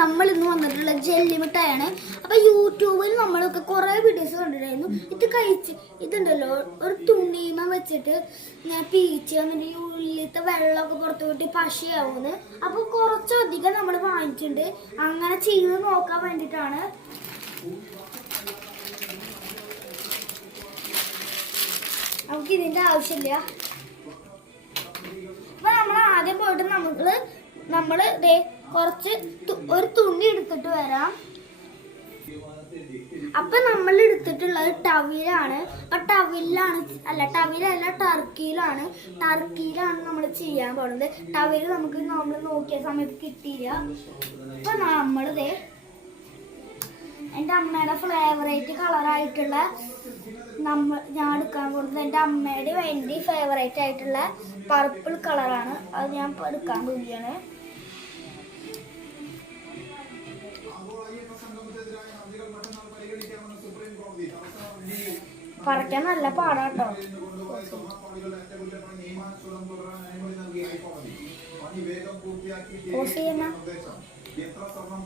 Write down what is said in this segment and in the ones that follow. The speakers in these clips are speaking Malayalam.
നമ്മൾ ഇന്ന് വന്നിട്ടുള്ള ജെല്ലി മിഠായാണ്. അപ്പൊ യൂട്യൂബിൽ നമ്മളൊക്കെ കുറെ വീഡിയോസ് കണ്ടിട്ടായിരുന്നു. ഇത് കഴിച്ച് ഇതുണ്ടല്ലോ ഒരു തുണിമ വെച്ചിട്ട് ഞാൻ പീച്ച് എന്നിട്ട് ഈ ഉള്ളിലത്തെ വെള്ളമൊക്കെ പുറത്തു വിട്ട് പശയാവുന്നത്. അപ്പൊ കുറച്ചധികം നമ്മൾ വാങ്ങിച്ചിട്ടുണ്ട്. അങ്ങനെ ചെയ്ത് നോക്കാൻ വേണ്ടിട്ടാണ്. നമുക്ക് ഇതിന്റെ ആവശ്യമില്ല. അപ്പൊ നമ്മൾ ആദ്യം പോയിട്ട് നമ്മള് കുറച്ച് ഒരു തുണി എടുത്തിട്ട് വരാം. അപ്പൊ നമ്മൾ എടുത്തിട്ടുള്ളത് ടവിലാണ്. അപ്പൊ ടവിലല്ല ടർക്കിയിലാണ് നമ്മൾ ചെയ്യാൻ പോകുന്നത്. ടവില് നമ്മൾ നോക്കിയ സമയത്ത് കിട്ടിയില്ല. അപ്പൊ എൻ്റെ അമ്മയുടെ ഫേവറേറ്റ് കളറായിട്ടുള്ള ഞാൻ എടുക്കാൻ പോകുന്നത് എൻ്റെ അമ്മയുടെ വേണ്ടി ഫേവറേറ്റ് ആയിട്ടുള്ള പർപ്പിൾ കളറാണ്. അത് ഞാൻ എടുക്കാൻ പോവുകയാണ്. പറിക്കാൻ നല്ല പാടാട്ടോ.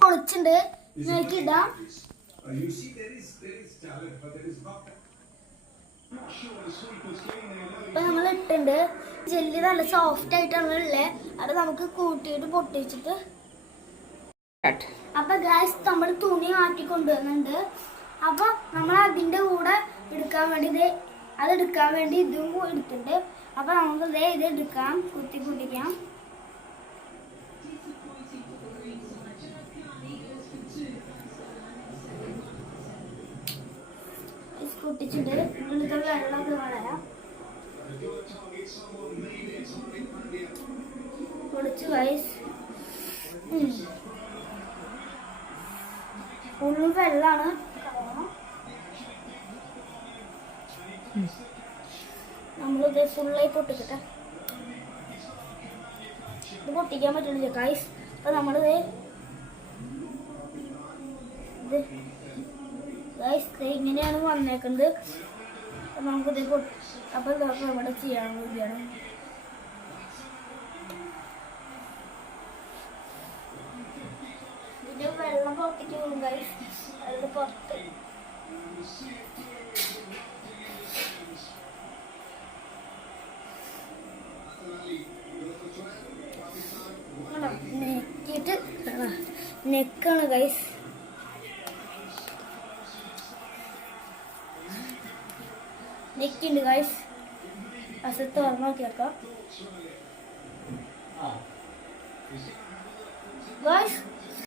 പൊളിച്ചുണ്ട് നോക്കിയിടാം. ഇപ്പൊ നമ്മൾ ഇട്ടുണ്ട്. ജെല്ലി നല്ല സോഫ്റ്റ് ആയിട്ടാണ് ഉള്ളത്. അത് നമുക്ക് കൂട്ടിയിട്ട് പൊട്ടിച്ചിട്ട് അപ്പൊ ഗായ്സ് നമ്മൾ തുണി മാറ്റി കൊണ്ടുവന്നുണ്ട്. അപ്പൊ നമ്മൾ അതിന്റെ കൂടെ എടുക്കാൻ വേണ്ടി ഇതും എടുത്തിട്ടുണ്ട്. അപ്പൊ നമുക്ക് ഇത് എടുക്കാം, കുത്തി പൊട്ടിക്കാം. പൊട്ടിച്ചിട്ട് ഇവിടുത്തെ വെള്ളമൊക്കെ കളയാം. പൊടിച്ച് ഗൈസ് ഫുള്ളും വെള്ളമാണ്. നമ്മളിത് ഫുള്ളായി പൊട്ടിക്കട്ടെ. ഇത് പൊട്ടിക്കാൻ പറ്റുന്നില്ല ഗൈസ്. അപ്പൊ നമ്മളിത് ഇങ്ങനെയാണ് വന്നേക്കുന്നത്. നമുക്കിത് അപ്പൊ ഇവിടെ ചെയ്യാൻ വേണ്ടിയാണ്. ഇതിന്റെ വെള്ളം പുറത്തേക്ക് പോകും ഗൈസ്. അതിന്റെ പുറത്ത് നെക്കാണ് ഗൈസ്. നെക്കുണ്ട് ഗൈസ്. അസത്ത് തുറന്നു നോക്കിയേക്കാം ഗൈസ്.